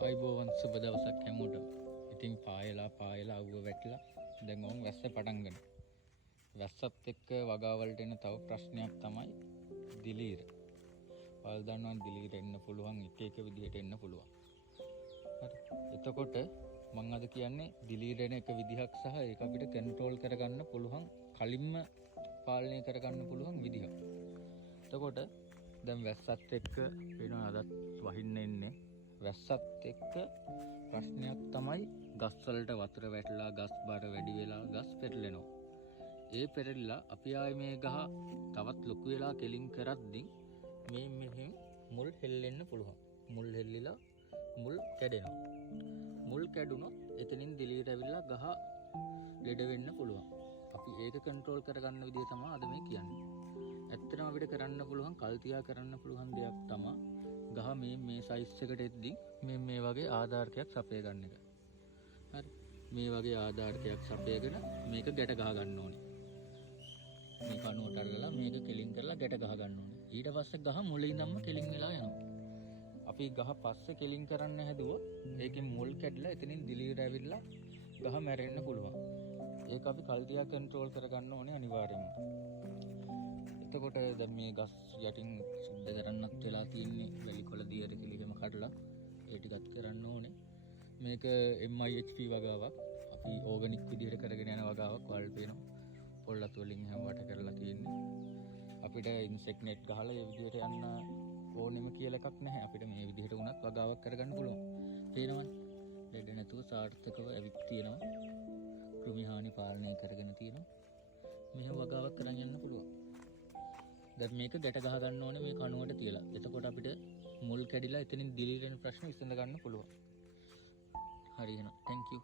ආයිබෝවන් සුබ දවසක් හැමෝටම. ඉතින් පායලා අවුව වැටිලා දැන් ඕන් වැස්ස පටන් ගන්න. වැස්සත් එක්ක වගාවලට එන තව ප්‍රශ්නයක් තමයි දිලීර. ඔයාලා දන්නවා දිලීර එන්න පුළුවන් එක විදිහට එන්න පුළුවන්. හරි. එතකොට මම අද කියන්නේ දිලීර එන එක විදිහක් සහ ඒක අපිට කන්ට්‍රෝල් කරගන්න පුළුවන් කලින්ම පාලනය කරගන්න පුළුවන් විදිහක්. එතකොට දැන් වැස්සත් එක්ක වෙනවා අදත් වහින්න එන්නේ. වැස්සත් එක්ක ප්‍රශ්නයක් තමයි ගස් වලට වතුර වැටලා ගස් බර වැඩි වෙලා ගස් පෙරලෙනවා. ඒ පෙරලිලා අපි ආයේ මේ ගහ තවත් ලොකු වෙලා කෙලින් කරද්දී මේ මෙහෙම මුල් හෙල්ලෙන්න පුළුවන්. මුල් හෙල්ලිලා මුල් කැඩෙනවා. මුල් කැඩුනොත් එතනින් දිලීර ඇවිල්ලා ගහ ලෙඩ වෙන්න පුළුවන්. අපි ඒක කන්ට්‍රෝල් කරගන්න විදිය තමයි අද මේ කියන්නේ. ඇත්තටම අපිට කරන්න පුළුවන් කල් තියා කරන්න පුළුවන් දෙයක් තමයි ගහ මේ සයිස් එකට එද්දි මේ වගේ ආධාරකයක් සපය ගන්න එක. හරි. මේ වගේ ආධාරකයක් සපයගෙන මේක ගැට ගහ ගන්න ඕනේ. මේ කණුවට අල්ලලා මේක කෙලින් කරලා ගැට ගහ ගන්න ඕනේ. ඊට පස්සේ ගහ මුලින් ඉඳන්ම කෙලින් වෙලා යනවා. අපි ගහ පස්සේ කෙලින් කරන්න හැදුවොත් ඒකෙන් මුල් කැඩලා එතනින් දිලීර ඇවිල්ලා ගහ මැරෙන්න පුළුවන්. ඒක අපි කල් තියා කන්ට්‍රෝල් කරගන්න ඕනේ අනිවාර්යයෙන්ම. එතකොට දැන් මේ ගස් යටින් සුද්ධ කරන්නත් වෙලා තියෙන්නේ වැලිකොළ දියර කිලිහෙම කඩලා ඒ ටිකත් කරන්න ඕනේ. මේක MIHP වගාවක්. අපි ඕගනික් විදිහට කරගෙන යන වගාවක් වල් පේනවා. පොල්ලත් වලින් හැම වට කරලා තියෙන්නේ. අපිට ඉන්සෙක්ට් net ගහලා මේ විදිහට යන්න ඕනෙම කියලා එකක් නැහැ. අපිට මේ විදිහට වුණත් වගාවක් කරගන්න පුළුවන්. තේරෙනවද? ලෙඩ නැතුව සාර්ථකව ඇවිත් තියෙනවා. කෘමි හානි පාලනය කරගෙන තියෙනවා. මෙහෙම වගාවක් කරන් යන්න පුළුවන්. දැන් මේක ගැට ගහ ගන්න ඕනේ මේ කණුවට තියලා. එතකොට අපිට මුල් කැඩිලා එතනින් දිලීර වෙන ප්‍රශ්න විසඳ ගන්න පුළුවන්. හරි එහෙනම් thank you.